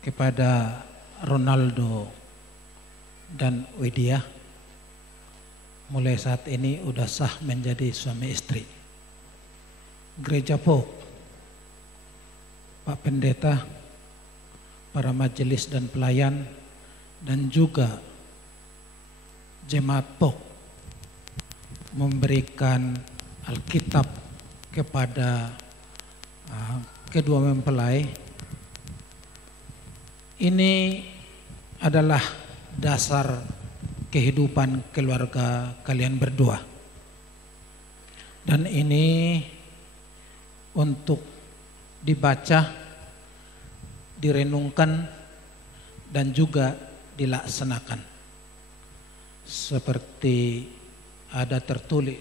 kepada Ronaldo dan Widya mulai saat ini udah sah menjadi suami istri. Gereja POK, Pak Pendeta, para majelis dan pelayan, dan juga jemaat POK memberikan Alkitab kepada kedua mempelai. Ini adalah dasar kehidupan keluarga kalian berdua. Dan ini untuk dibaca, direnungkan, dan juga dilaksanakan. Seperti ada tertulis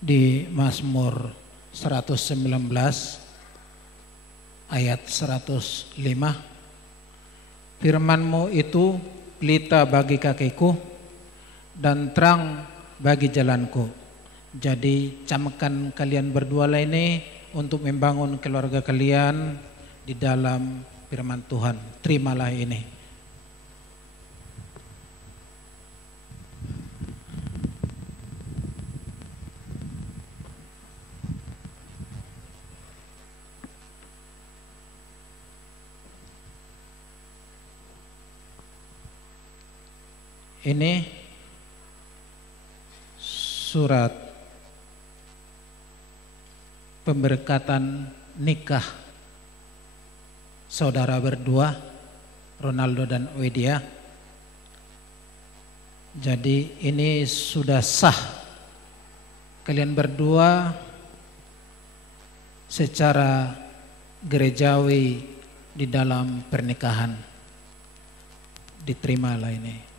di Mazmur 119 ayat 105, firman-Mu itu pelita bagi kakiku dan terang bagi jalanku. Jadi camkan kalian berdua lah ini untuk membangun keluarga kalian di dalam firman Tuhan. Terimalah ini. Ini surat pemberkatan nikah saudara berdua, Ronaldo dan Widya. Jadi ini sudah sah kalian berdua secara gerejawi di dalam pernikahan. Diterimalah ini.